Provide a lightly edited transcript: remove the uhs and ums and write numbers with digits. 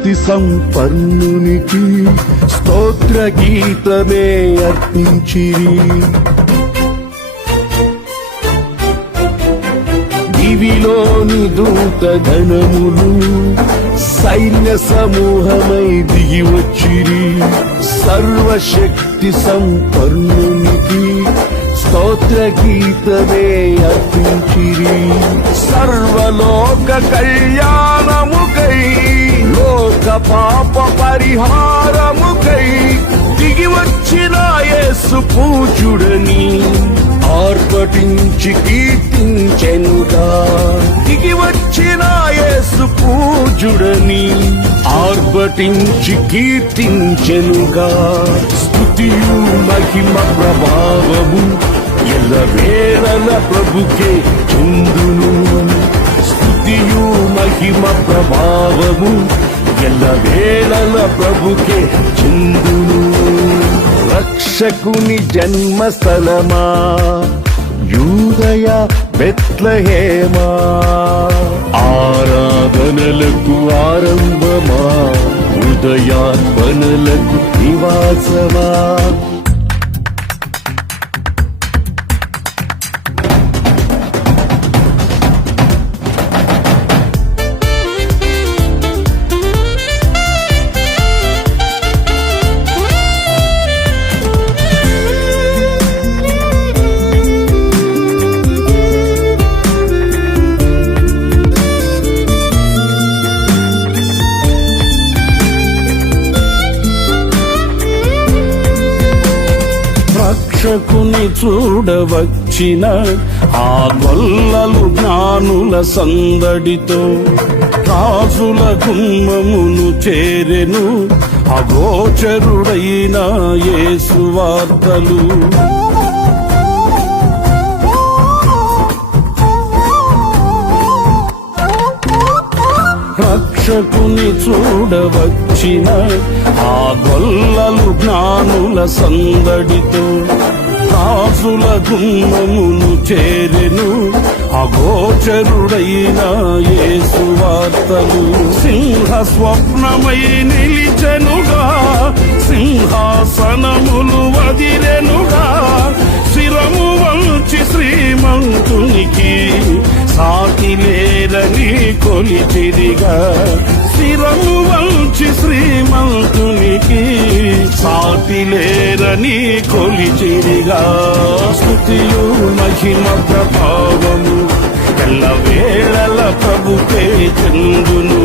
సర్వశక్తి సంపన్నునికి స్తోత్ర గీతమే అర్పించిరి. దివిలోని దూత గణములు సైన్య సమూహమై దిగి వచ్చిరి. సర్వశక్తి సంపన్నునికి స్తోత్ర గీతమే అర్పించిరి. సర్వలోక కళ్యాణముకై లోక పాప పరిహారముకై దిగి వచ్చిన యేసు పూజుడని ఆర్భటించి కీర్తించెనుగా. దిగి వచ్చిన యేసు పూజుడని ఆర్భటించి కీర్తించెనుగా. స్తుతియు మహిమ ప్రభావము ఎల్లవేళల ప్రభుకే చెందును. స్తుతియు మహిమ ప్రభావము ఎల్లవేళల ప్రభుకే చెందును. రక్షకుని జన్మస్థలమా యూదయ బెత్లెహేమా, ఆరాధనలకు ఆరంభమా ఉదయార్పణలకు నివాసమా. రక్షకుని చూడవచ్చిన ఆ గొల్లలు జ్ఞానుల సందడితో రాజుల గుమ్మమును చేరెను అగోచరుడైన యేసు వార్తలు. రక్షకుని చూడవచ్చిన ఆ గొల్లలు జ్ఞానుల సందడితో రాజుల గుమ్మమును చేరెను అగోచరుడైన యేసు వార్తలు. సింహ స్వప్నమై నిలిచెనుగా, సింహాసనములు వదిలెనుగా. శిరము వంచి శ్రీమంతునికి సాటి లేరని కొలిచిరిగా. శిరము వంచి శ్రీమంతునికి సాటి లేరని కొలిచిరిగా. స్తుతియు మహిమ ప్రభావము ఎల్లవేళల ప్రభుకే చెందును.